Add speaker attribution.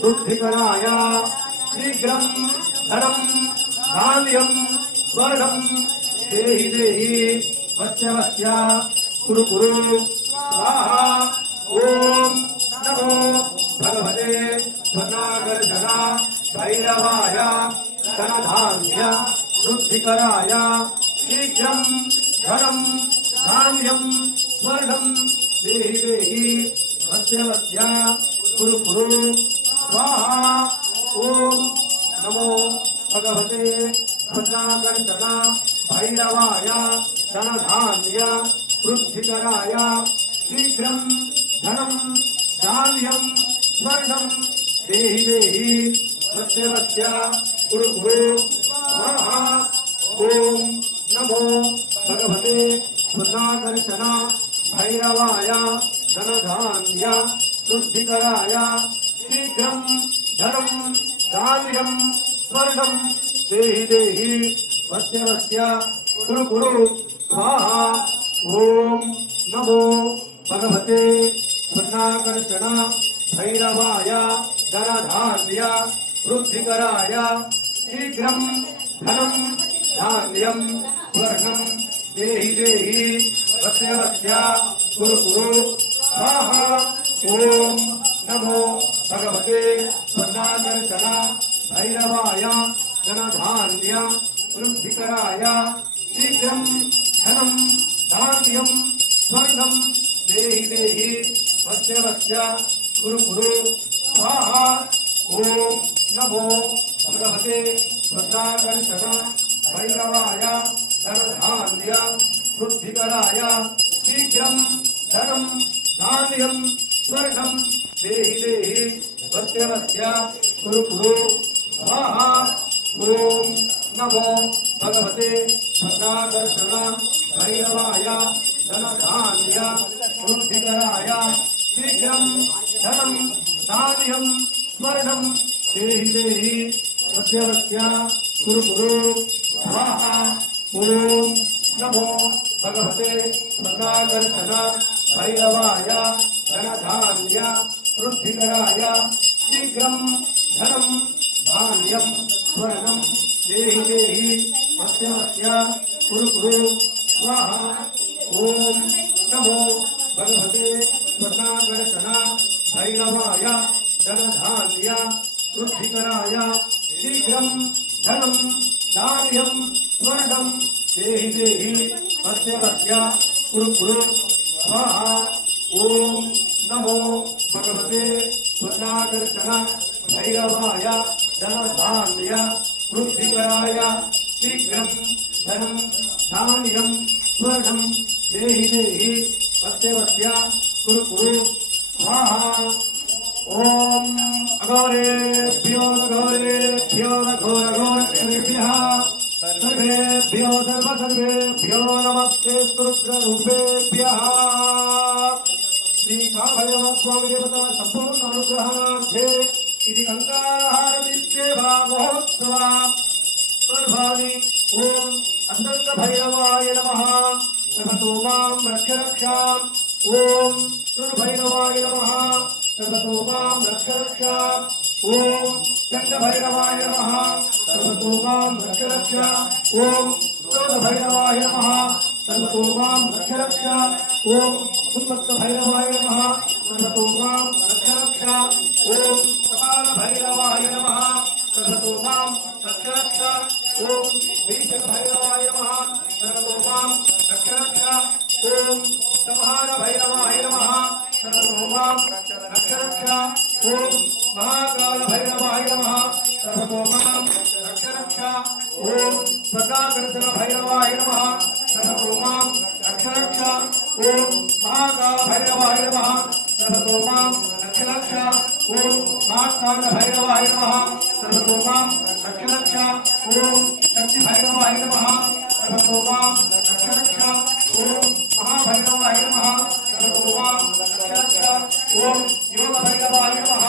Speaker 1: బుద్ధికరాయ శీఘ్రం ధనం ధాన్యం స్వర్గం దేహి దేహి వస్య వస్య కురు కురు స్వాహా ఓం నమో భగవతే ధనాగర్జన భైరవాయ ధనధాన్య బుద్ధికరాయ శీఘ్రం ధనం ధాన్యం స్వర్గం దేహి దేహి వస్య వస్య गुरु गुरु स्वाहा। ओम नमो भगवते प्रजाकर्षणा भैरवाय धनधान्य वृद्धिकराय शीघ्रं धनं धान्यं स्वर्णं देहि देहि वस्य वस्य गुरु गुरु स्वाहा। ओम नमो भगवते प्रजाकर्षणा भैरवाय धनधान्य వృద్ధికరాయ శీఘ్రం ధనం ధాన్యం స్వర్ణం దేహి దేహి వస్య వస్య కురు కురు స్వాహా ఓం నమో భగవతే స్వర్ణాకర్షణ భైరవాయ ధనధాన్య వృద్ధికరాయ శీఘ్రం ధనం ధాన్యం స్వర్ణం దేహి దేహి వస్య వస్య కురు కురు స్వాహా ओम नमो भगवते स्वर्णाकर्षणा भैरवाय धनधान्य वृद्धिकराय शीघ्रं धनं धान्यं स्वर्णं देहि देहि वस्य वस्य गुरु गुरु स्वाहा। ओम नमो भगवते स्वर्णाकर्षणा भैरवाय धनधान्य वृद्धिकराय शीघ्रं धनं धान्यं స్వర్గం దేహి దేహి వస్య కురు కురు స్వాహ ఓం నమో భగవతే భద్రాకర్షణ భైరవాయ ధనధాన్య వృద్ధికరాయ శీఘ్రం ధనం ధాన్యం స్వర్ణం దేహి దేహి వస్య కురు కురు స్వాహ ఓం నమో భగవతే భద్రాకర్షణ భైరవాయ धनधान्य वृद्धिकराय शीघ्रं धनं धान्यं स्वर्णं देहि देहि मत्यमस्य कुरु कुरु स्वाहा। ॐ नमो भगवते स्वताकर्षण भैरवाय धनधान्य वृद्धिकराय शीघ्रं धनं धान्यं स्वर्णं देहि देहि मत्यमस्य कुरु कुरु स्वाहा। ओम नमो भगवते स्वनाकर्षण भैरवाय धनधान्य वृद्धिकराय, शीघ्रं धनं धान्यं स्वर्णं देहि देहि पत्य कुरु कुरु स्वाहा। ॐ अगौरेभ्यो गौरेभ्यो घोर घोरेभ्यः सर्वेभ्यो सर्व सर्वेभ्यो नमस्ते रुद्ररूपेभ्यः శ్రీ కాభైరవ స్వామి దేవత సంపూర్ణ అనుగ్రహార్థే ఇది కంకారహారమిత్యేవా మహోత్సవా సర్వాణి ఓం అనంత భైరవాయ నమః. సర్వతో మాం రక్ష రక్షాం ఓం సురభైరవాయ నమః. సర్వతో మాం రక్ష రక్షాం ఓం చండ భైరవాయ మాం రక్ష రక్ష ఓం సురభైరవాయ నమః. మాం రక్ష రక్ష ఓం ఉన్మత్త భైరవాయ నమ సదతో మాం రక్షరక్ష ఓం కపాల భైరవాయ నమ సదతో మాం రక్షరక్ష ఓం వీష భైరవాయ నమ సదతో మాం రక్షరక్ష ఓం సంహార భైరవాయ నమ సదతో మాం రక్షరక్ష ఓం మహాకాల భైరవాయ నమ సదతో మాం ఓం స్వదాకర్షణ భైరవాయ నమ సదతో మాం ఓం మహాకాళభైరవాయ నమ సర్వతోమా లక్షలక్ష ఓం మహాకాళభైరవాయ నమ సర్వతోమా లక్షలక్ష ఓం శక్తి భైరవాయ నమ సర్వతోమా లక్షలక్ష ఓం మహాభైరవాయ నమ సర్వతోమా లక్షలక్ష ఓం యోగ భైరవాయ నమ